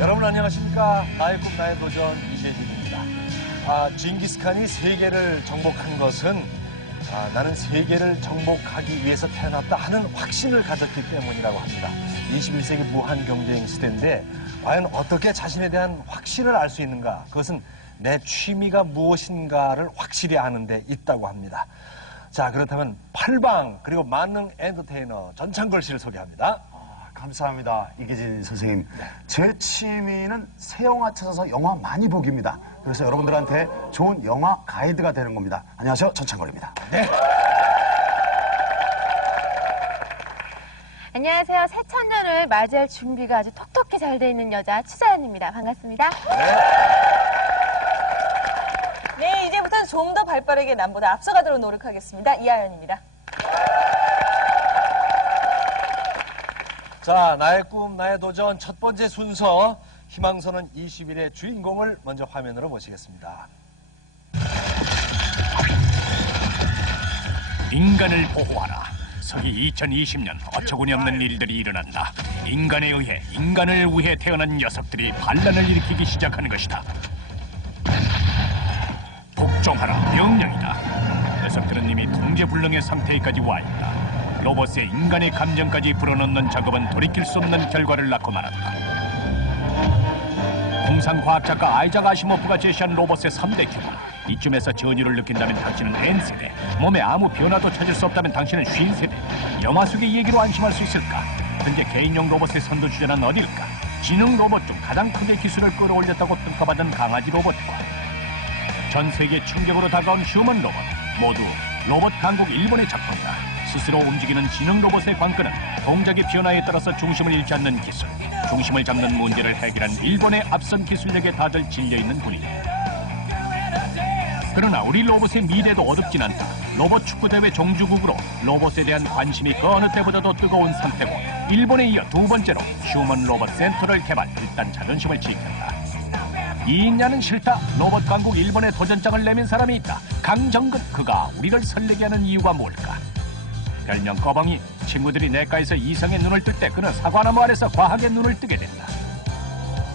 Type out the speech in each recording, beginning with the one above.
여러분 안녕하십니까? 나의 꿈 나의 도전 이재진입니다. 징기스칸이 세계를 정복한 것은 나는 세계를 정복하기 위해서 태어났다 하는 확신을 가졌기 때문이라고 합니다. 21세기 무한 경쟁 시대인데 과연 어떻게 자신에 대한 확신을 알 수 있는가? 그것은 내 취미가 무엇인가를 확실히 아는 데 있다고 합니다. 자, 그렇다면 팔방 그리고 만능 엔터테이너 전창걸 씨를 소개합니다. 감사합니다. 이기진 선생님. 제 취미는 새 영화 찾아서 영화 많이 보기입니다. 그래서 여러분들한테 좋은 영화 가이드가 되는 겁니다. 안녕하세요. 전창걸입니다. 네. 안녕하세요. 새천년을 맞이할 준비가 아주 톡톡히 잘 돼 있는 여자 추자연입니다. 반갑습니다. 네, 이제부터는 좀 더 발빠르게 남보다 앞서가도록 노력하겠습니다. 이하연입니다. 자, 나의 꿈, 나의 도전 첫 번째 순서 희망선언 20일의 주인공을 먼저 화면으로 모시겠습니다. 인간을 보호하라. 서기 2020년 어처구니 없는 일들이 일어난다. 인간에 의해 인간을 위해 태어난 녀석들이 반란을 일으키기 시작하는 것이다. 복종하라 명령이다. 녀석들은 이미 통제불능의 상태에까지 와 있다. 로봇의 인간의 감정까지 불어넣는 작업은 돌이킬 수 없는 결과를 낳고 말았다. 공상과학작가 아이작 아시모프가 제시한 로봇의 3대 규모. 이쯤에서 전율을 느낀다면 당신은 N세대, 몸에 아무 변화도 찾을 수 없다면 당신은 쉰세대. 영화 속의 얘기로 안심할 수 있을까? 현재 개인용 로봇의 선두주자는 어딜까? 지능 로봇 중 가장 크게 기술을 끌어올렸다고 평가받은 강아지 로봇과 전 세계 충격으로 다가온 휴먼 로봇, 모두 로봇 강국 일본의 작품이다. 스스로 움직이는 지능 로봇의 관건은 동작의 변화에 따라서 중심을 잃지 않는 기술, 중심을 잡는 문제를 해결한 일본의 앞선 기술력에 다들 질려있는 분위기. 그러나 우리 로봇의 미래도 어둡진 않다. 로봇 축구대회 종주국으로 로봇에 대한 관심이 그 어느 때보다도 뜨거운 상태고, 일본에 이어 두 번째로 휴먼 로봇 센터를 개발, 일단 자존심을 지켰다. 이인야는 싫다. 로봇 강국 일본에 도전장을 내민 사람이 있다. 강정근. 그가 우리를 설레게 하는 이유가 뭘까? 별명 꺼벙이. 친구들이 내과에서 이성의 눈을 뜰 때 그는 사과나무 아래서 과학의 눈을 뜨게 된다.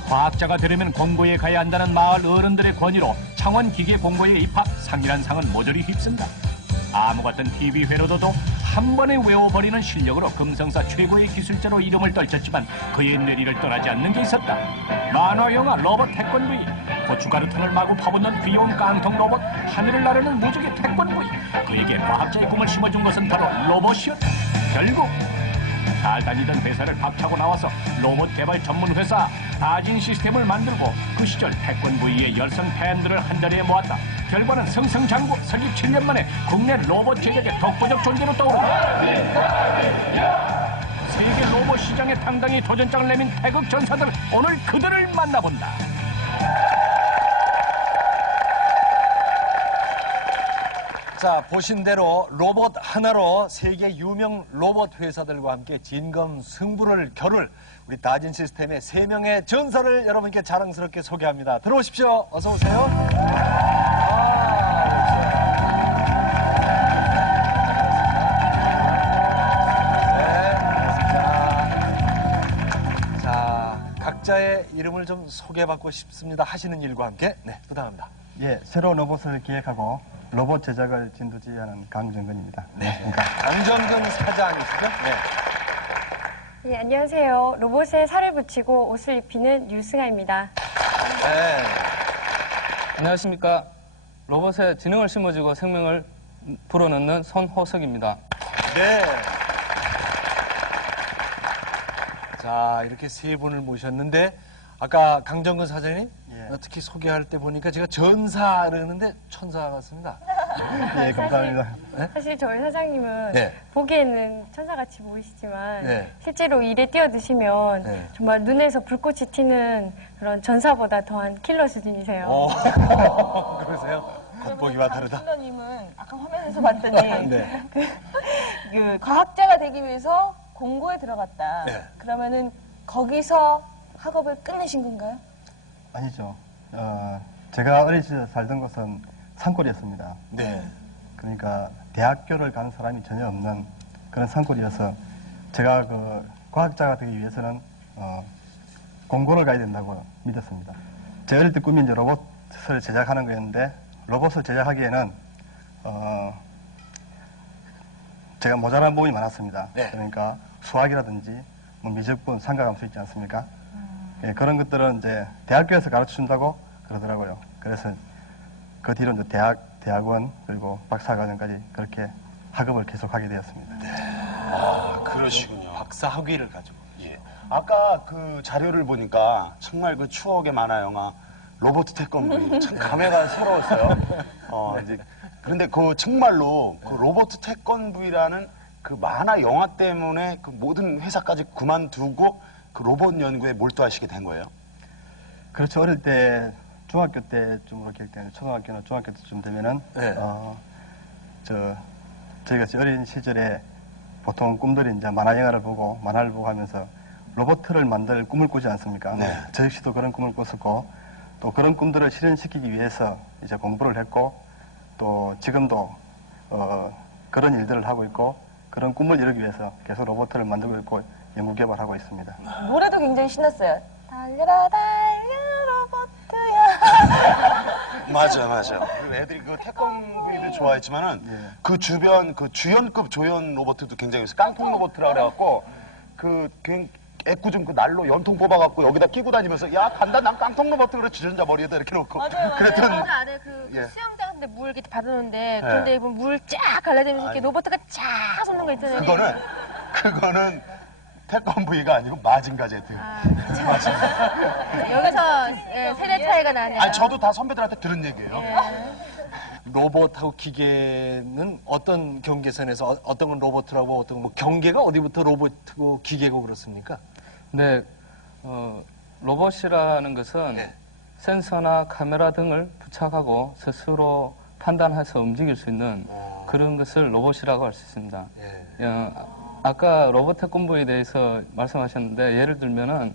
과학자가 되려면 공고에 가야 한다는 마을 어른들의 권유로 창원기계 공고에 입학. 상이란 상은 모조리 휩쓴다. 아무 같은 TV회로도도 한 번에 외워버리는 실력으로 금성사 최고의 기술자로 이름을 떨쳤지만 그의 뇌리를 떠나지 않는 게 있었다. 만화영화 로봇 태권브이. 고춧가루통을 마구 파묻는 귀여운 깡통 로봇. 하늘을 나르는 무적의 태권브이. 그에게 과학자의 꿈을 심어준 것은 바로 로봇이었다. 결국 잘 다니던 회사를 박차고 나와서 로봇 개발 전문 회사 다진 시스템을 만들고 그 시절 태권브이의 열성 팬들을 한자리에 모았다. 결과는 승승장구. 설립 7년 만에 국내 로봇 제작의 독보적 존재로 떠오른다. 세계 로봇 시장에 당당히 도전장을 내민 태극 전사들, 오늘 그들을 만나본다. 자, 보신 대로 로봇 하나로 세계 유명 로봇 회사들과 함께 진검승부를 겨룰 우리 다진 시스템의 3명의 전사를 여러분께 자랑스럽게 소개합니다. 들어오십시오. 어서 오세요. 각자의 이름을 좀 소개받고 싶습니다 하시는 일과 함께 부탁합니다. 예, 새로운 로봇을 기획하고 로봇 제작을 진두지휘하는 강정근입니다. 네, 강정근 사장이시죠? 네. 예, 안녕하세요. 로봇에 살을 붙이고 옷을 입히는 유승아입니다. 네. 안녕하십니까. 로봇에 지능을 심어주고 생명을 불어넣는 손호석입니다. 네. 자, 이렇게 세 분을 모셨는데 아까 강정근 사장님 특히 소개할 때 보니까 제가 전사 그러는데 천사 같습니다. 예, 감사합니다. 사실 저희 사장님은 네. 보기에는 천사같이 보이시지만 네. 실제로 일에 뛰어드시면 네. 정말 눈에서 불꽃이 튀는 그런 전사보다 더한 킬러 수준이세요. 그러세요? 겉보기와 다르다. 킬러님은 아까 화면에서 봤더니 네. 그 과학자가 되기 위해서 공고에 들어갔다. 네. 그러면은 거기서 학업을 끝내신 건가요? 아니죠. 제가 어린 시절 살던 곳은 산골이었습니다. 네. 그러니까 대학교를 간 사람이 전혀 없는 그런 산골이어서 제가 그 과학자가 되기 위해서는 공고를 가야 된다고 믿었습니다. 제 어릴 때 꿈이 이제 로봇을 제작하는 거였는데 로봇을 제작하기에는 제가 모자란 부분이 많았습니다. 네. 그러니까 수학이라든지 뭐 미적분, 삼각함수 있지 않습니까? 예, 그런 것들은 이제 대학교에서 가르쳐 준다고 그러더라고요. 그래서 그 뒤로 이제 대학원 그리고 박사과정까지 그렇게 학업을 계속하게 되었습니다. 아, 그러시군요. 박사 학위를 가지고. 예. 아까 그 자료를 보니까 정말 그 추억의 만화 영화 로버트 태권브이 참 감회가 새로웠어요. 이제 그런데 그 정말로 그 로버트 태권브이라는 그 만화 영화 때문에 그 모든 회사까지 그만두고 그 로봇 연구에 몰두하시게 된 거예요. 그렇죠. 어릴 때 중학교 때쯤으로 기억되는 초등학교나 중학교 때쯤 되면은 네. 저희가 어린 시절에 보통 꿈들이 이제 만화 영화를 보고 만화를 보고 하면서 로봇을 만들 꿈을 꾸지 않습니까? 네. 저 역시도 그런 꿈을 꿨었고 또 그런 꿈들을 실현시키기 위해서 이제 공부를 했고 또 지금도 그런 일들을 하고 있고 그런 꿈을 이루기 위해서 계속 로봇을 만들고 있고 연구 개발하고 있습니다. 노래도 굉장히 신났어요. 달려라 달려 로봇야. 맞아. 그리고 애들이 그 태권브이도 좋아했지만은 그 주변 그 주연급 조연 로봇도 굉장히 있어요. 깡통 로봇이라 그래갖고 그 애꿎은 그 날로 연통 뽑아갖고 여기다 끼고 다니면서 야 간다 난 깡통 로봇 그래 주전자 머리에다 이렇게 놓고 맞아요. 그랬던 저는 안에 그 예. 수영장인데 물 이렇게 받았는데 그런데 물 쫙 갈라지면서 이렇게 로봇가 쫙 솟는 거 있잖아요. 그거는 태권브이가 아니고 마징가 제트. 여기서 세대 차이가 나네요. 아니 저도 다 선배들한테 들은 얘기예요. 로봇하고 기계는 어떤 경계선에서 어떤 건 로봇이라고 어떤 건 뭐 경계가 어디부터 로봇이고 기계고 그렇습니까? 근데 로봇이라는 것은 네. 센서나 카메라 등을 부착하고 스스로 판단해서 움직일 수 있는 그런 것을 로봇이라고 할 수 있습니다. 아까 로봇 태권브이에 대해서 말씀하셨는데 예를 들면은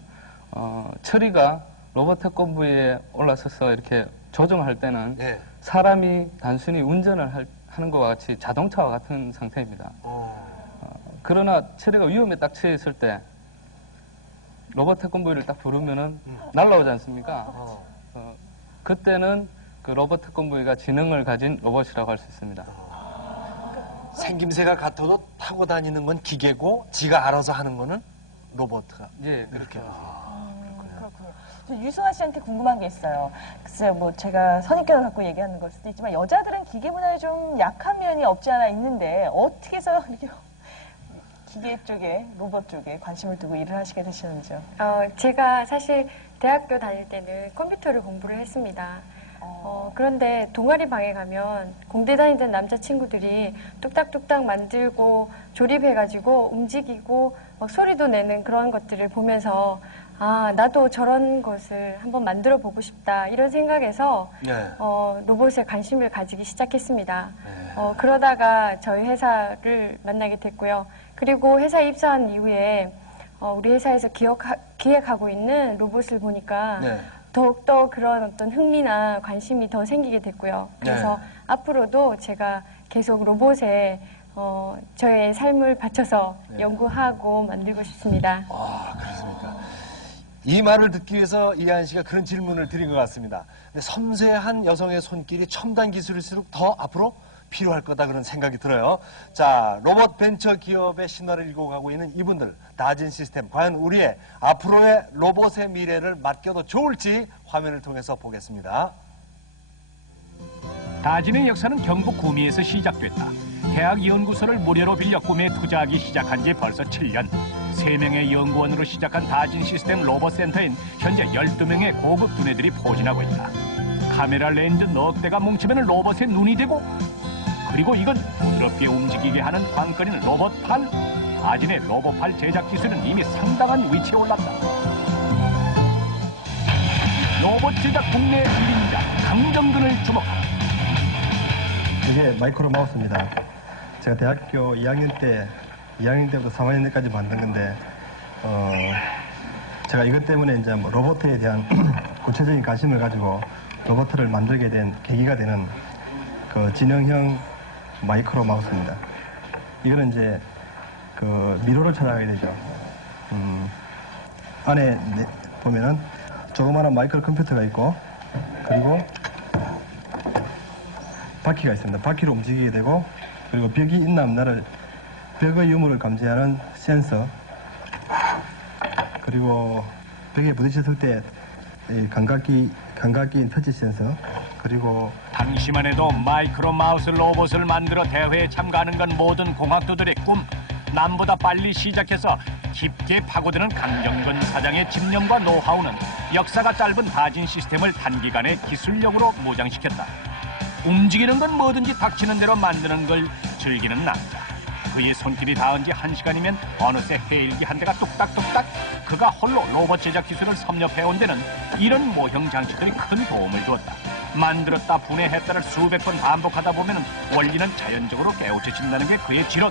처리가 로봇 태권브이에 올라서서 이렇게 조정할 때는 네. 사람이 단순히 운전을 하는 것과 같이 자동차와 같은 상태입니다. 그러나 처리가 위험에 딱 처해 있을 때 로봇 태권브이를 딱 부르면은 날아오지 않습니까? 그때는 그 로봇 태권브이가 지능을 가진 로봇이라고 할 수 있습니다. 생김새가 같아도 타고 다니는 건 기계고 지가 알아서 하는 거는 로봇가. 예, 그렇게. 그렇군요. 저 유승아 씨한테 궁금한 게 있어요. 글쎄요, 뭐 제가 선입견을 갖고 얘기하는 걸 수도 있지만 여자들은 기계 분야에 좀 약한 면이 없지 않아 있는데 어떻게 해서 이렇게 기계 쪽에, 로봇 쪽에 관심을 두고 일을 하시게 되셨는지요? 제가 사실 대학교 다닐 때는 컴퓨터를 공부를 했습니다. 그런데 동아리 방에 가면 공대 다니던 남자친구들이 뚝딱뚝딱 만들고 조립해가지고 움직이고 막 소리도 내는 그런 것들을 보면서 아, 나도 저런 것을 한번 만들어 보고 싶다 이런 생각에서 네. 로봇에 관심을 가지기 시작했습니다. 그러다가 저희 회사를 만나게 됐고요. 그리고 회사에 입사한 이후에 우리 회사에서 기획하고 있는 로봇을 보니까 네. 더욱더 그런 어떤 흥미나 관심이 더 생기게 됐고요. 그래서 네. 앞으로도 제가 계속 로봇에 저의 삶을 바쳐서 연구하고 만들고 싶습니다. 아, 그렇습니까? 이 말을 듣기 위해서 이한 씨가 그런 질문을 드린 것 같습니다. 근데 섬세한 여성의 손길이 첨단 기술일수록 더 앞으로 필요할 거다 그런 생각이 들어요. 자, 로봇 벤처 기업의 신화를 읽고 가고 있는 이분들, 다진 시스템, 과연 우리의 앞으로의 로봇의 미래를 맡겨도 좋을지 화면을 통해서 보겠습니다. 다진의 역사는 경북 구미에서 시작됐다. 대학 연구소를 무료로 빌려 꿈에 투자하기 시작한 지 벌써 7년. 3명의 연구원으로 시작한 다진 시스템 로봇센터엔 현재 12명의 고급 두뇌들이 포진하고 있다. 카메라 렌즈 넉 대가 뭉치면 로봇의 눈이 되고, 그리고 이건 부드럽게 움직이게 하는 광거리는 로봇팔. 다진의 로봇팔 제작 기술은 이미 상당한 위치에 올랐다. 로봇 제작 국내 1인자 강정근을 주목하라. 이게 마이크로 마우스입니다. 제가 대학교 2학년 때부터 3학년 때까지 만든 건데, 제가 이것 때문에 이제 뭐 로봇에 대한 구체적인 관심을 가지고 로봇을 만들게 된 계기가 되는 그 지능형 마이크로 마우스입니다. 이거는 이제 그 미로를 찾아가야 되죠. 안에 보면은 조그마한 마이크로 컴퓨터가 있고 그리고 바퀴가 있습니다. 바퀴로 움직이게 되고 그리고 벽이 있나 없나를 벽의 유무를 감지하는 센서 그리고 벽에 부딪혔을 때 감각기인 터치 센서 그리고 당시만 해도 마이크로 마우스 로봇을 만들어 대회에 참가하는 건 모든 공학도들의 꿈. 남보다 빨리 시작해서 깊게 파고드는 강정근 사장의 집념과 노하우는 역사가 짧은 다진 시스템을 단기간에 기술력으로 무장시켰다. 움직이는 건 뭐든지 닥치는 대로 만드는 걸 즐기는 남자. 그의 손길이 닿은 지 1시간이면 어느새 회일기 한 대가 뚝딱뚝딱. 그가 홀로 로봇 제작 기술을 섭렵해온 데는 이런 모형 장치들이 큰 도움을 주었다. 만들었다 분해했다를 수백 번 반복하다 보면 원리는 자연적으로 깨우쳐진다는 게 그의 지론.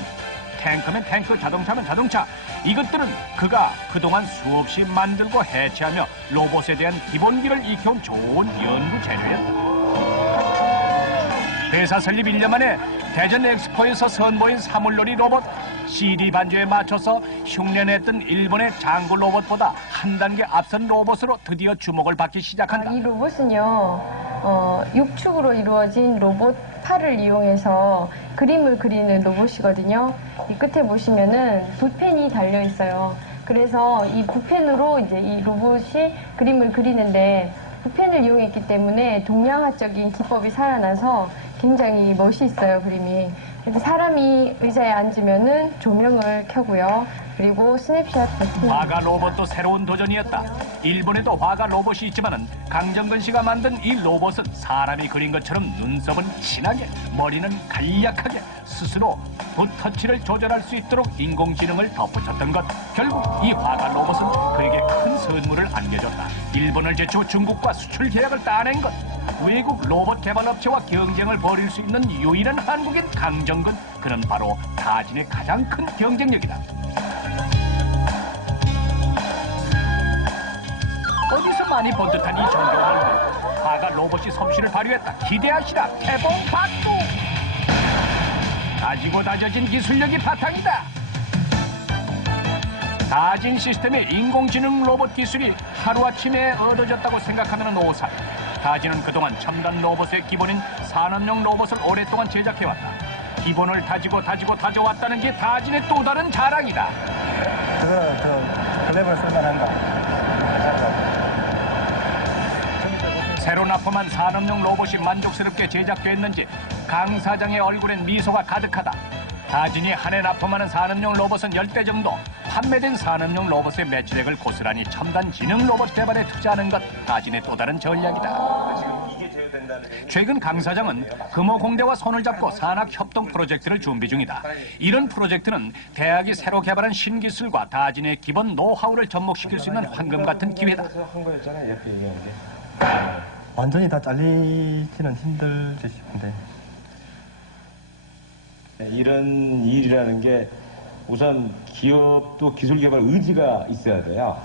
탱크면 탱크, 자동차면 자동차. 이것들은 그가 그동안 수없이 만들고 해체하며 로봇에 대한 기본기를 익혀온 좋은 연구 재료였다. 회사 설립 1년 만에 대전 엑스포에서 선보인 사물놀이 로봇. CD 반주에 맞춰서 흉내냈던 일본의 장구 로봇보다 한 단계 앞선 로봇으로 드디어 주목을 받기 시작한다. 이 로봇은요, 6축으로 이루어진 로봇 팔을 이용해서 그림을 그리는 로봇이거든요. 이 끝에 보시면은 붓펜이 달려 있어요. 그래서 이 붓펜으로 이제 이 로봇이 그림을 그리는데 붓펜을 이용했기 때문에 동양화적인 기법이 살아나서 굉장히 멋이 있어요, 그림이. 그래서 사람이 의자에 앉으면은 조명을 켜고요. 그리고 스냅샷 버튼. 화가 로봇도 새로운 도전이었다. 일본에도 화가 로봇이 있지만은 강정근 씨가 만든 이 로봇은 사람이 그린 것처럼 눈썹은 진하게, 머리는 간략하게 스스로 붓터치를 조절할 수 있도록 인공지능을 덧붙였던 것. 결국 이 화가 로봇은 그에게 큰 선물을 안겨줬다. 일본을 제쳐 중국과 수출 계약을 따낸 것. 외국 로봇 개발 업체와 경쟁을 벌일 수 있는 유일한 한국인 강정근. 그는 바로 다진의 가장 큰 경쟁력이다. 어디서 많이 본 듯한 이 정겨운 얼굴. 화가 로봇이 솜씨를 발휘했다. 기대하시라. 개봉 박두. 다지고 다져진 기술력이 바탕이다. 다진 시스템의 인공지능 로봇 기술이 하루아침에 얻어졌다고 생각하면 오산. 다진은 그동안 첨단 로봇의 기본인 산업용 로봇을 오랫동안 제작해왔다. 기본을 다지고 다져왔다는 게 다진의 또 다른 자랑이다. 그거는 좀 클레버를 쓸만한가. 새로 납품한 산업용 로봇이 만족스럽게 제작됐는지 강 사장의 얼굴엔 미소가 가득하다. 다진이 한 해 납품하는 산업용 로봇은 10대 정도. 판매된 산업용 로봇의 매출액을 고스란히 첨단 지능 로봇 개발에 투자하는 것, 다진의 또 다른 전략이다. 최근 강 사장은 금호공대와 손을 잡고 산학협동 프로젝트를 준비 중이다. 이런 프로젝트는 대학이 새로 개발한 신기술과 다진의 기본 노하우를 접목시킬 수 있는 황금 같은 기회다. 완전히 다 잘리지는 힘들지 싶은데. 이런 일이라는 게 우선 기업도 기술 개발 의지가 있어야 돼요.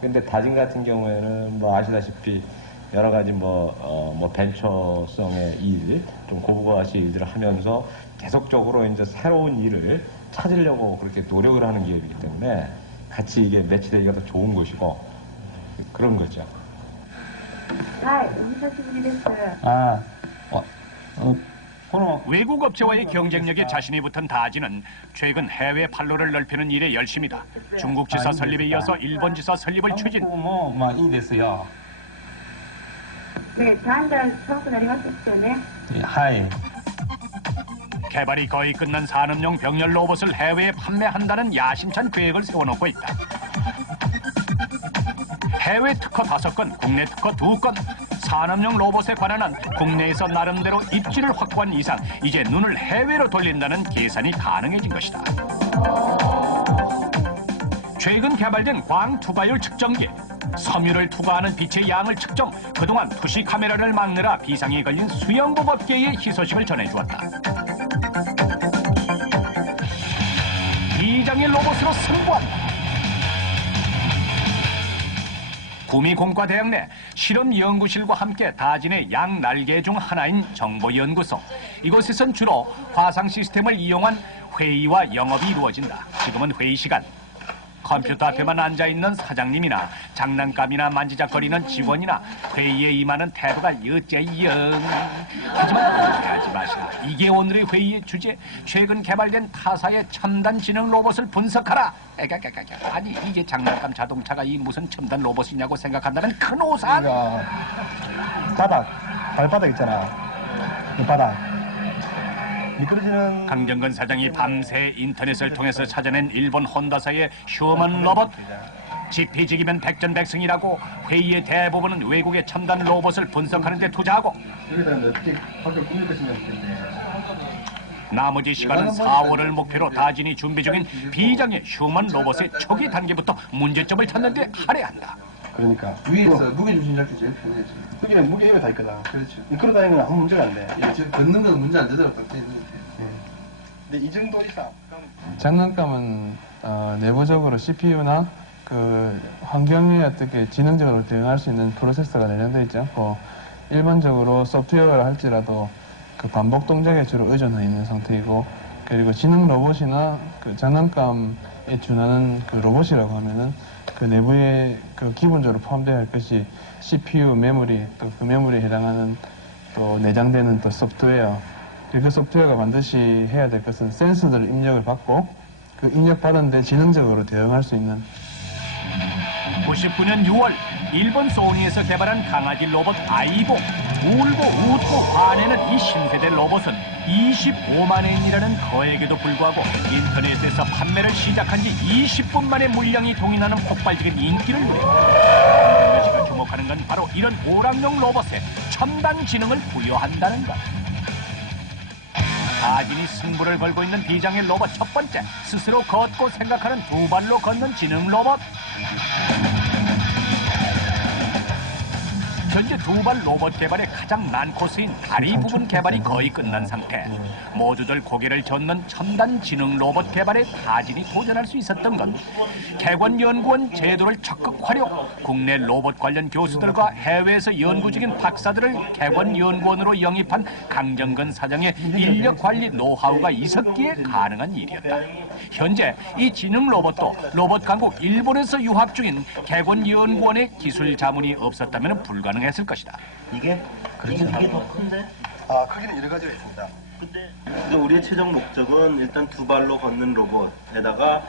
근데 다진 같은 경우에는 뭐 아시다시피 여러 가지 뭐 벤처성의 일, 좀 고부가시 일들을 하면서 계속적으로 이제 새로운 일을 찾으려고 그렇게 노력을 하는 기업이기 때문에 같이 이게 매치되기가 더 좋은 것이고 그런 거죠. 외국 업체와의 경쟁력에 자신이 붙은 다진은 최근 해외 판로를 넓히는 일에 열심이다. 중국 지사 설립에 이어서 일본 지사 설립을 추진. 이 됐어요. 네, 다한달 수업 내리겠죠, 네. 하이. 개발이 거의 끝난 산업용 병렬 로봇을 해외에 판매한다는 야심찬 계획을 세워놓고 있다. 해외 특허 5건, 국내 특허 2건. 산업용 로봇에 관한 한 국내에서 나름대로 입지를 확보한 이상 이제 눈을 해외로 돌린다는 계산이 가능해진 것이다. 최근 개발된 광투과율 측정기. 섬유를 투과하는 빛의 양을 측정, 그동안 투시 카메라를 막느라 비상이 걸린 수영복 업계의 희소식을 전해주었다. 비장의 로봇으로 승부한다. 구미공과대학 내 실험연구실과 함께 다진의 양날개 중 하나인 정보연구소. 이곳에선 주로 화상 시스템을 이용한 회의와 영업이 이루어진다. 지금은 회의 시간. 컴퓨터 앞에만 앉아있는 사장님이나 장난감이나 만지작거리는 직원이나 회의에 임하는 태도가 어째영. 하지만 오해하지 마시라. 이게 오늘의 회의의 주제. 최근 개발된 타사의 첨단 지능 로봇을 분석하라. 아니 이게 장난감 자동차가 이 무슨 첨단 로봇이냐고 생각한다는 큰 오산. 발바닥 있잖아. 그 바닥. 미끄러지는 강정근 사장이 밤새 인터넷을 통해서 찾아낸 일본 혼다사의 휴먼 로봇. 지피지기면 백전백승이라고 회의의 대부분은 외국의 첨단 로봇을 분석하는 데 투자하고 여기다 어떻게 학교 꾸밀 것인가 싶은데 나머지 시간은 4월을 목표로 다진이 준비 중인 비장의 휴먼 로봇의 초기 단계부터 문제점을 찾는 데 할애한다. 그러니까 위에서 무게중심 잡기 제일 편하지. 여기는 무게 여기 다 있거든. 그렇죠. 미끄러 다니는 건 아무 문제가 안 돼. 예, 지금 걷는 건 문제 안 되더라고. 딱 있는 게. 근데 이 정도 이상 장난감은 내부적으로 CPU나 그 환경에 어떻게 지능적으로 대응할 수 있는 프로세서가 내장되어 있지 않고 일반적으로 소프트웨어를 할지라도 그 반복 동작에 주로 의존해 있는 상태이고 그리고 지능 로봇이나 그 장난감에 준하는 그 로봇이라고 하면은 그 내부에 그 기본적으로 포함되어야 할 것이 CPU 메모리 또 그 메모리에 해당하는 또 내장되는 또 소프트웨어 그 소프트웨어가 반드시 해야 될 것은 센서들 입력을 받고 그 입력받았는데 지능적으로 대응할 수 있는 99년 6월 일본 소니에서 개발한 강아지 로봇 아이보. 울고 웃고 화내는 이 신세대 로봇은 25만 엔이라는 거액에도 불구하고 인터넷에서 판매를 시작한 지 20분 만에 물량이 동인하는 폭발적인 인기를 누렸다. 강정근 씨가 주목하는 건 바로 이런 오락용 로봇에 첨단 지능을 부여한다는 것. 다진이 승부를 걸고 있는 비장의 로봇 첫 번째, 스스로 걷고 생각하는 두 발로 걷는 지능 로봇. 현재 두 발 로봇 개발의 가장 난 코스인 다리 부분 개발이 거의 끝난 상태. 모두들 고개를 젓는 첨단 지능 로봇 개발에 다진이 도전할 수 있었던 건 객원연구원 제도를 적극 활용, 국내 로봇 관련 교수들과 해외에서 연구 중인 박사들을 객원연구원으로 영입한 강정근 사장의 인력 관리 노하우가 있었기에 가능한 일이었다. 현재 이 지능 로봇도 로봇 강국 일본에서 유학 중인 객원연구원의 기술 자문이 없었다면 불가능했을 것이다. 이게 더 큰데? 크기는 여러 가지가 있습니다. 근데 우리의 최종 목적은 일단 두 발로 걷는 로봇에다가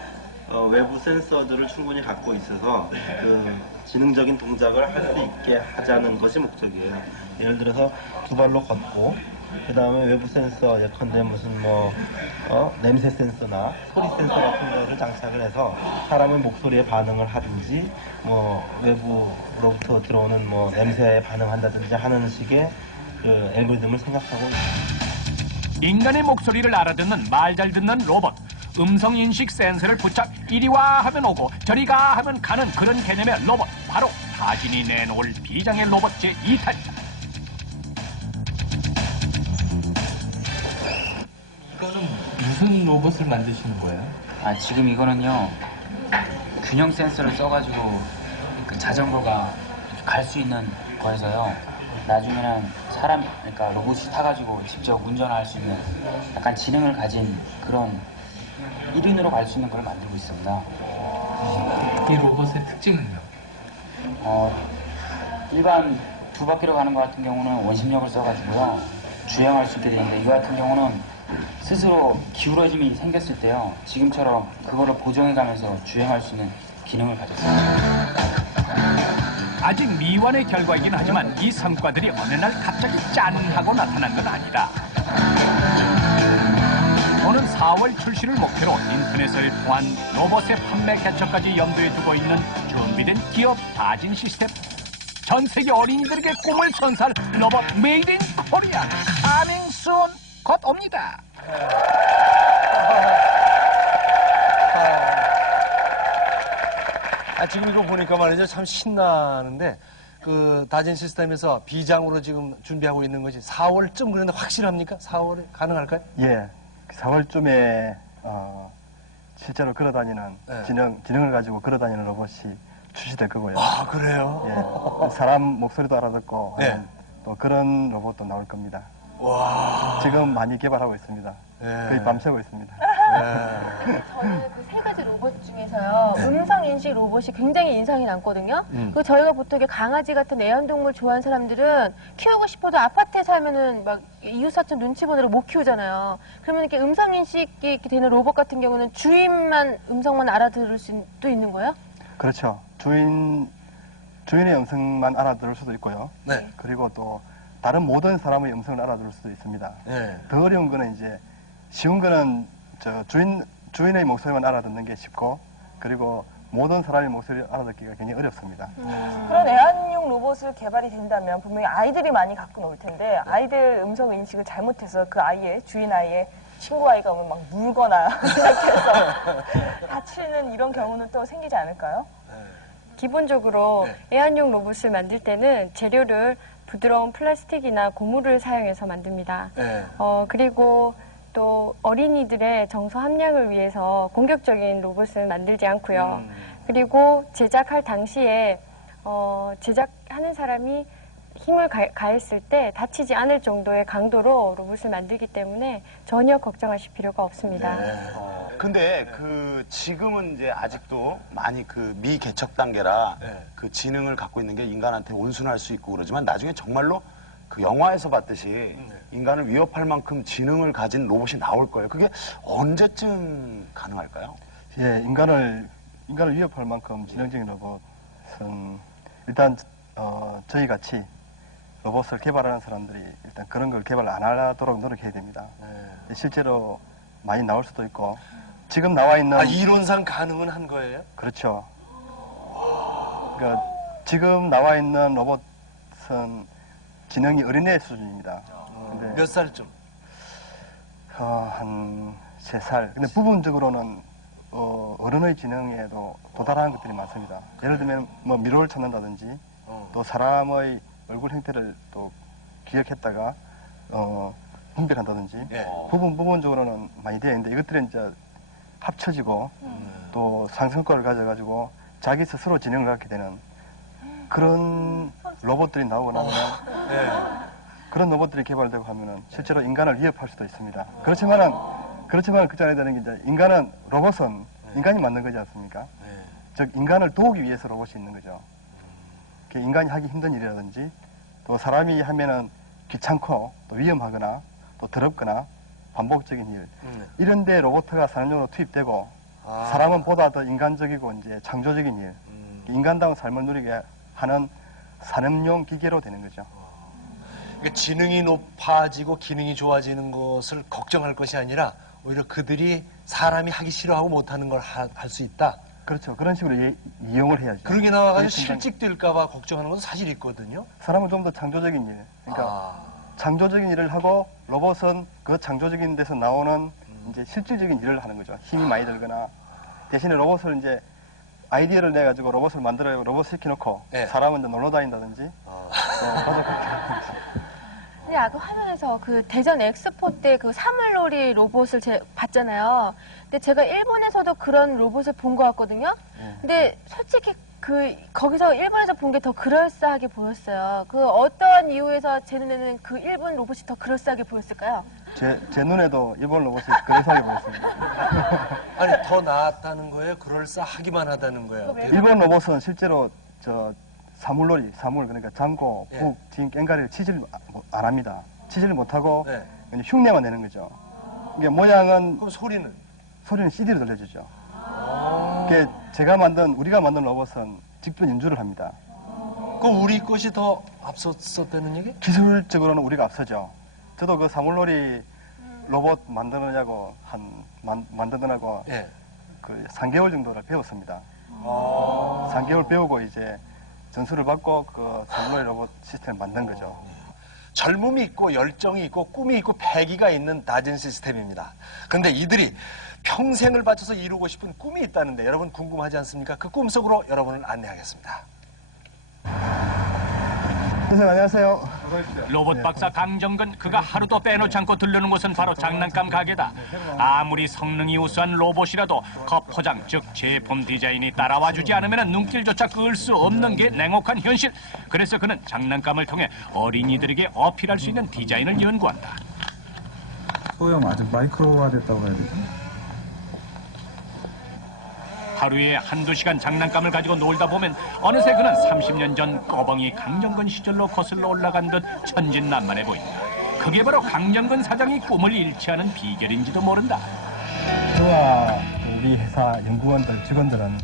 외부 센서들을 충분히 갖고 있어서 그 지능적인 동작을 할 수 있게 하자는 것이 목적이에요. 예를 들어서 두 발로 걷고 그 다음에 외부 센서 예컨대 무슨 냄새 센서나 소리 센서 같은 거를 장착을 해서 사람의 목소리에 반응을 하든지 외부로부터 들어오는 냄새에 반응한다든지 하는 식의 그 알고리즘을 생각하고 있습니다. 인간의 목소리를 알아듣는 말 잘 듣는 로봇. 음성 인식 센서를 부착, 이리 와 하면 오고 저리 가 하면 가는 그런 개념의 로봇. 바로 다진이 내놓을 비장의 로봇 제2탄이다. 이거는 무슨 로봇을 만드시는 거예요? 지금 이거는요 균형 센서를 써가지고 그 자전거가 갈 수 있는 거에서요 나중에는 그러니까 로봇이 타가지고 직접 운전할 수 있는 약간 지능을 가진 그런 1인으로 갈 수 있는 걸 만들고 있습니다. 이 로봇의 특징은요? 일반 두 바퀴로 가는 것 같은 경우는 원심력을 써가지고요 주행할 수 있게 되는데 이거 같은 경우는 스스로 기울어짐이 생겼을 때요 지금처럼 그거를 보정해가면서 주행할 수 있는 기능을 가졌습니다. 아직 미완의 결과이긴 하지만 이 성과들이 어느 날 갑자기 짠 하고 나타난 건 아니다. 오는 4월 출시를 목표로 인터넷을 통한 로봇의 판매 개척까지 염두에 두고 있는 준비된 기업 다진 시스템. 전 세계 어린이들에게 꿈을 선사할 로봇 메이드 인 코리아 카밍 순 곧 옵니다. 지금 이거 보니까 말이죠. 참 신나는데, 그, 다진 시스템에서 비장으로 지금 준비하고 있는 것이 4월쯤 그런데 확실합니까? 4월에 가능할까요? 예. 4월쯤에, 실제로 걸어다니는, 네. 지능을 가지고 걸어다니는 로봇이 출시될 거고요. 아, 그래요? 예. 사람 목소리도 알아듣고, 네. 또 그런 로봇도 나올 겁니다. 와. 지금 많이 개발하고 있습니다. 네. 거의 밤새고 있습니다. 저는 그 세 가지 로봇 중에서요, 음성 인식 로봇이 굉장히 인상이 남거든요. 그 저희가 보통 이게 강아지 같은 애완동물 좋아하는 사람들은 키우고 싶어도 아파트에 살면은 막 이웃사촌 눈치 보느라 못 키우잖아요. 그러면 이렇게 음성 인식이 이렇게 되는 로봇 같은 경우는 주인만 음성만 알아들을 수도 있는 거예요? 그렇죠. 주인의 음성만 알아들을 수도 있고요. 네. 그리고 또 다른 모든 사람의 음성을 알아들을 수도 있습니다. 네. 더 어려운 거는 이제 쉬운 거는 주인의 목소리만 알아듣는 게 쉽고, 그리고 모든 사람의 목소리를 알아듣기가 굉장히 어렵습니다. 그런 애완용 로봇을 개발이 된다면 분명히 아이들이 많이 갖고 놀 텐데 아이들 음성 인식을 잘못해서 그 아이의 주인 아이의 친구 아이가 오면 막 물거나 이렇게 해서 다치는 이런 경우는 또 생기지 않을까요? 기본적으로 애완용 로봇을 만들 때는 재료를 부드러운 플라스틱이나 고무를 사용해서 만듭니다. 그리고 또 어린이들의 정서 함량을 위해서 공격적인 로봇을 만들지 않고요. 그리고 제작할 당시에 제작하는 사람이 힘을 가했을 때 다치지 않을 정도의 강도로 로봇을 만들기 때문에 전혀 걱정하실 필요가 없습니다. 근데 지금은 이제 아직도 많이 미개척 단계라 그 지능을 갖고 있는 게 인간한테 온순할 수 있고 그러지만 나중에 정말로 그 영화에서 봤듯이 인간을 위협할 만큼 지능을 가진 로봇이 나올 거예요. 그게 언제쯤 가능할까요? 예, 인간을 위협할 만큼 지능적인 로봇은 일단 저희 같이 로봇을 개발하는 사람들이 일단 그런 걸 개발 안 하도록 노력해야 됩니다. 실제로 많이 나올 수도 있고 지금 나와 있는 이론상 가능은 한 거예요? 그렇죠. 그러니까 지금 나와 있는 로봇은 지능이 어린애 수준입니다. 근데 몇 살쯤? 한 3살. 근데 부분적으로는 어른의 지능에도 도달하는 것들이 많습니다. 예를 들면 뭐 미로를 찾는다든지 또 사람의 얼굴 형태를 또 기억했다가 분별한다든지 부분적으로는 많이 되어 있는데 이것들은 이제 합쳐지고 또 상승과를 가져가지고 자기 스스로 지능을 갖게 되는 그런 로봇들이 나오고 나면 그런 로봇들이 개발되고 하면은 실제로 인간을 위협할 수도 있습니다. 그렇지만은 걱정해야 되는 게 이제 로봇은 인간이 만든 거지 않습니까? 즉 인간을 도우기 위해서 로봇이 있는 거죠. 인간이 하기 힘든 일이라든지 또 사람이 하면은 귀찮고 또 위험하거나 또 더럽거나 반복적인 일 이런 데 로봇가 산업용으로 투입되고 사람은 보다 더 인간적이고 이제 창조적인 일 인간다운 삶을 누리게 하는 산업용 기계로 되는 거죠. 그러니까 지능이 높아지고 기능이 좋아지는 것을 걱정할 것이 아니라 오히려 그들이 사람이 하기 싫어하고 못하는 걸 할 수 있다. 그렇죠. 그런 식으로 이용을 해야죠. 그러게 나와가지고 실직될까봐 걱정하는 건 사실 있거든요. 사람은 좀 더 창조적인 일, 그러니까 창조적인 일을 하고 로봇은 그 창조적인 데서 나오는 이제 실질적인 일을 하는 거죠. 힘이 많이 들거나 대신에 로봇을 이제 아이디어를 내가지고 로봇을 만들어요. 로봇 시켜놓고 사람은 이제 놀러 다닌다든지. 근데 아까 화면에서 그 대전 엑스포 때 그 사물놀이 로봇을 봤잖아요. 근데 제가 일본에서도 그런 로봇을 본 것 같거든요. 근데 솔직히 거기서 일본에서 본 게 더 그럴싸하게 보였어요. 그 어떤 이유에서 제 눈에는 그 일본 로봇이 더 그럴싸하게 보였을까요? 제 눈에도 일본 로봇이 그럴싸하게 보였습니다. 아니 더 나았다는 거예요? 그럴싸하기만 하다는 거예요? 일본 로봇은 실제로 사물 그러니까 장고, 북, 진, 깽가리를 치질 안 합니다. 치질 못하고 흉내만 내는 거죠. 이게 모양은 그럼 소리는 CD로 들려주죠. 우리가 만든 로봇은 직접 연주를 합니다. 그럼 우리 것이 더 앞섰었다는 얘기? 기술적으로는 우리가 앞서죠. 저도 그 사물놀이 로봇 만드느라고 만드느라고 그 3개월 정도를 배웠습니다. 3개월 배우고 이제 전수를 받고 그 사물놀이 로봇 시스템을 만든 거죠. 젊음이 있고 열정이 있고 꿈이 있고 패기가 있는 다진 시스템입니다. 그런데 이들이 평생을 바쳐서 이루고 싶은 꿈이 있다는데 여러분 궁금하지 않습니까? 그 꿈속으로 여러분을 안내하겠습니다. 선생님 안녕하세요. 로봇 박사 강정근 그가 하루도 빼놓지 않고 들르는 곳은 바로 장난감 가게다. 아무리 성능이 우수한 로봇이라도 컵 포장 즉 제품 디자인이 따라와주지 않으면 눈길조차 끌 수 없는 게 냉혹한 현실. 그래서 그는 장난감을 통해 어린이들에게 어필할 수 있는 디자인을 연구한다. 소형 아주 마이크로화 됐다고 해야 되죠? 하루에 한두 시간 장난감을 가지고 놀다 보면 어느새 그는 30년 전 꺼벙이 강정근 시절로 거슬러 올라간 듯 천진난만해 보인다. 그게 바로 강정근 사장이 꿈을 잃지 않은 비결인지도 모른다. 저와 우리 회사 연구원들, 직원들은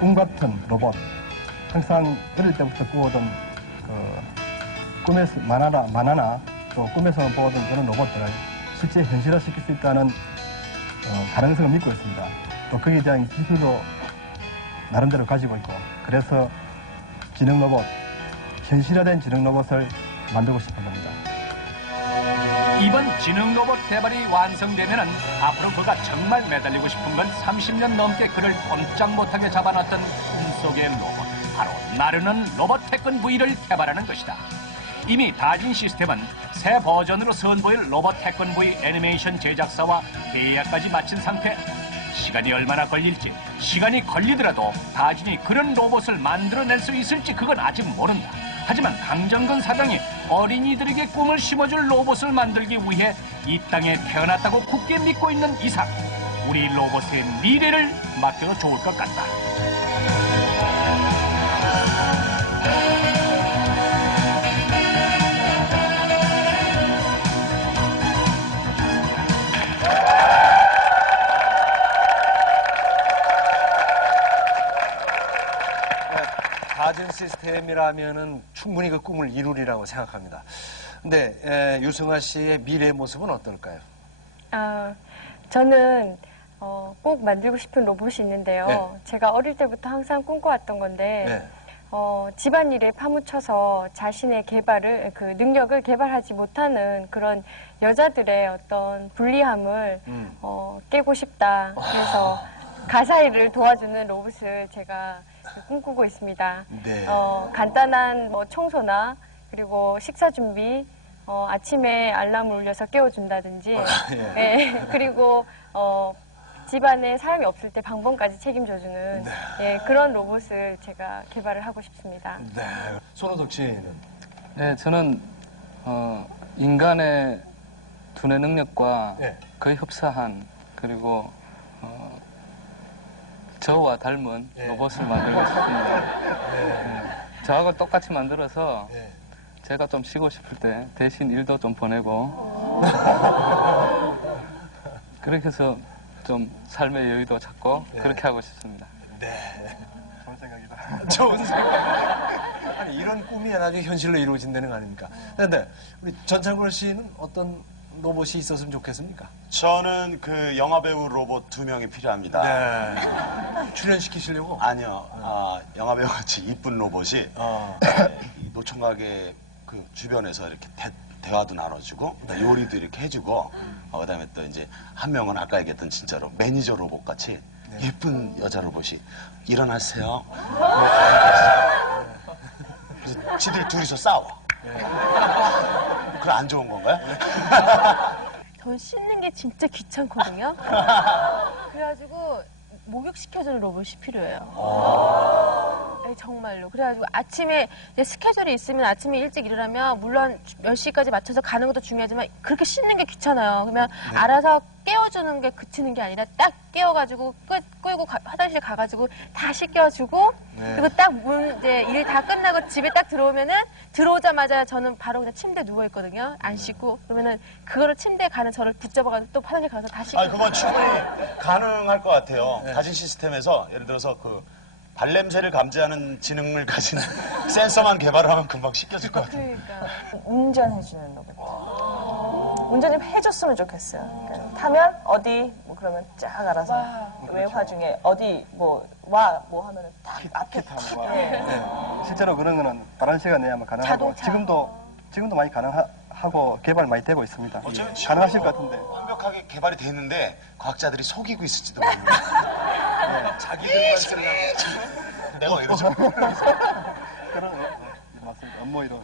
꿈 같은 로봇, 항상 어릴 때부터 꾸어던 꿈에서 만화나 또 꿈에서 보던 그런 로봇들을 실제 현실화시킬 수 있다는 가능성을 믿고 있습니다. 또 거기에 대한 기술도 나름대로 가지고 있고, 그래서 지능 로봇, 현실화된 지능 로봇을 만들고 싶은 겁니다. 이번 지능 로봇 개발이 완성되면은 앞으로 그가 정말 매달리고 싶은 건 30년 넘게 그를 꼼짝 못하게 잡아놨던 꿈속의 로봇, 바로 나르는 로봇 태권 V를 개발하는 것이다. 이미 다진 시스템은 새 버전으로 선보일 로봇 태권 V 애니메이션 제작사와 계약까지 마친 상태. 시간이 얼마나 걸릴지, 시간이 걸리더라도 다진이 그런 로봇을 만들어낼 수 있을지 그건 아직 모른다. 하지만 강정근 사장이 어린이들에게 꿈을 심어줄 로봇을 만들기 위해 이 땅에 태어났다고 굳게 믿고 있는 이상 우리 로봇의 미래를 맡겨도 좋을 것 같다. 다진 시스템이라면은 충분히 그 꿈을 이루리라고 생각합니다. 근데 유승아 씨의 미래의 모습은 어떨까요? 저는 꼭 만들고 싶은 로봇이 있는데요. 네. 제가 어릴 때부터 항상 꿈꿔왔던 건데 네. 집안일에 파묻혀서 자신의 개발을 그 능력을 개발하지 못하는 그런 여자들의 어떤 불리함을 깨고 싶다. 그래서 가사 일을 도와주는 로봇을 제가 꿈꾸고 있습니다. 네. 간단한 뭐 청소나 그리고 식사 준비, 아침에 알람을 울려서 깨워준다든지, 예. 네, 그리고 집안에 사람이 없을 때 방범까지 책임져주는 그런 로봇을 제가 개발을 하고 싶습니다. 네. 손호석 씨는? 네, 저는 인간의 두뇌 능력과 네. 거의 흡사한, 그리고 저와 닮은 로봇을 만들고 싶습니다. 네. 저하고 똑같이 만들어서 제가 좀 쉬고 싶을 때 대신 일도 좀 보내고 그렇게 해서 좀 삶의 여유도 찾고 그렇게 하고 싶습니다. 네. 좋은 생각이다. 좋은 생각. 아니, 이런 꿈이 나중에 현실로 이루어진다는 거 아닙니까? 그런데 우리 전창걸 씨는 어떤 로봇이 있었으면 좋겠습니까? 저는 그 영화배우 로봇 2명이 필요합니다. 네. 출연시키시려고? 아니요. 영화배우 같이 이쁜 로봇이 이 노총각의 그 주변에서 이렇게 대화도 나눠주고 요리도 이렇게 해주고 그다음에 또 이제 한 명은 아까 얘기했던 진짜로 매니저 로봇 같이 예쁜 여자 로봇이 일어나세요. 그래서 지들 둘이서 싸워. 그건 안 좋은 건가요? 전 씻는 게 진짜 귀찮거든요. 그래가지고 목욕시켜주는 로봇이 필요해요. 아니, 정말로. 그래가지고 아침에 이제 스케줄이 있으면 아침에 일찍 일어나면 물론 몇 시까지 맞춰서 가는 것도 중요하지만 그렇게 씻는 게 귀찮아요. 그러면 알아서 깨워주는 게 그치는 게 아니라 딱 깨워가지고 끌고 화장실 가가지고 다 씻겨주고 그리고 딱 이제 일 다 끝나고 집에 딱 들어오면은 들어오자마자 저는 바로 그냥 침대에 누워있거든요. 안 씻고. 그러면은 그거를 침대에 가는 저를 붙잡아가지고 또 화장실 가서 다 씻고. 그건 충분히 가능할 것 같아요. 다진 시스템에서 예를 들어서 그 발냄새를 감지하는 지능을 가진 센서만 개발하면 금방 씻겨질 것 같아요. 그러니까 운전해주는 로봇. 운전 좀 해줬으면 좋겠어요. 그러니까 타면 어디 뭐 그러면 쫙 알아서 외화 중에 어디 뭐 하면은 딱 앞에 탁. 실제로 그런 거는 빠른 시간 내에 아마 가능하고 지금도 많이 가능하고 개발 많이 되고 있습니다. 가능하실 것 같은데. 완벽하게 개발이 돼 있는데 과학자들이 속이고 있을지도 모릅니다. 자기들만 쓰려고. 내가 왜 이러죠? 맞습니다. 업무 이론.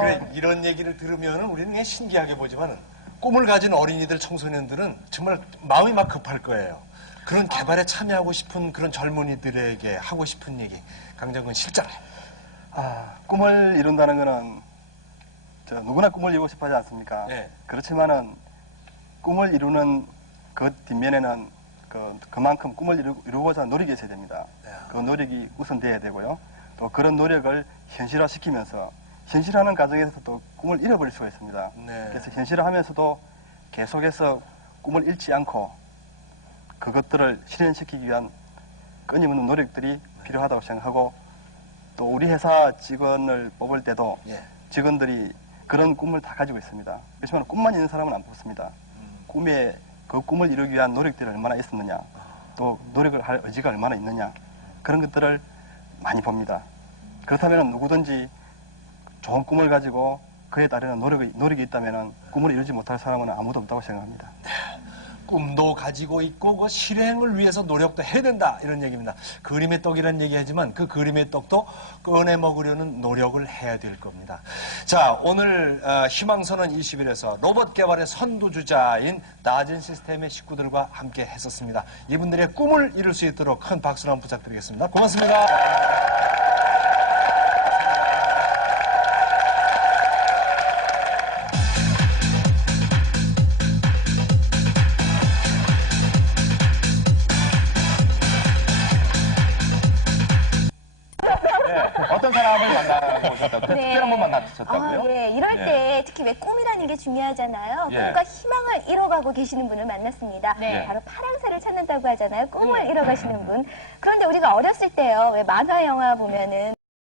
그래, 이런 얘기를 들으면 우리는 그냥 신기하게 보지만 꿈을 가진 어린이들, 청소년들은 정말 마음이 막 급할 거예요. 그런 개발에 참여하고 싶은 그런 젊은이들에게 하고 싶은 얘기, 강정근 실장. 꿈을 이룬다는 거는 누구나 꿈을 이루고 싶어 하지 않습니까? 그렇지만은 꿈을 이루는 그 뒷면에는 그만큼 꿈을 이루고자 하는 노력이 있어야 됩니다. 그 노력이 우선돼야 되고요. 또 그런 노력을 현실화시키면서 현실하는 과정에서 또 꿈을 잃어버릴 수가 있습니다. 그래서 현실화하면서도 계속해서 꿈을 잃지 않고 그것들을 실현시키기 위한 끊임없는 노력들이 필요하다고 생각하고 또 우리 회사 직원을 뽑을 때도 직원들이 그런 꿈을 다 가지고 있습니다. 그렇지만 꿈만 있는 사람은 안 뽑습니다. 그 꿈을 이루기 위한 노력들이 얼마나 있었느냐, 또 노력을 할 의지가 얼마나 있느냐, 그런 것들을 많이 봅니다. 그렇다면 누구든지 좋은 꿈을 가지고 그에 따르는 노력이 있다면 꿈을 이루지 못할 사람은 아무도 없다고 생각합니다. 꿈도 가지고 있고 그 실행을 위해서 노력도 해야 된다 이런 얘기입니다. 그림의 떡이라는 얘기하지만 그 그림의 떡도 꺼내 먹으려는 노력을 해야 될 겁니다. 자, 오늘 희망선언 21에서 로봇 개발의 선두주자인 나진 시스템의 식구들과 함께 했었습니다. 이분들의 꿈을 이룰 수 있도록 큰 박수를 한번 부탁드리겠습니다. 고맙습니다. 어떤 사람을 만나고 오셨다고? 특별한 분 만나셨다고요? 예, 이럴 때 특히 왜 꿈이라는 게 중요하잖아요. 예. 꿈과 희망을 잃어가고 계시는 분을 만났습니다. 네. 바로 파랑새를 찾는다고 하잖아요. 꿈을 잃어가시는 분. 그런데 우리가 어렸을 때요, 왜 만화 영화 보면은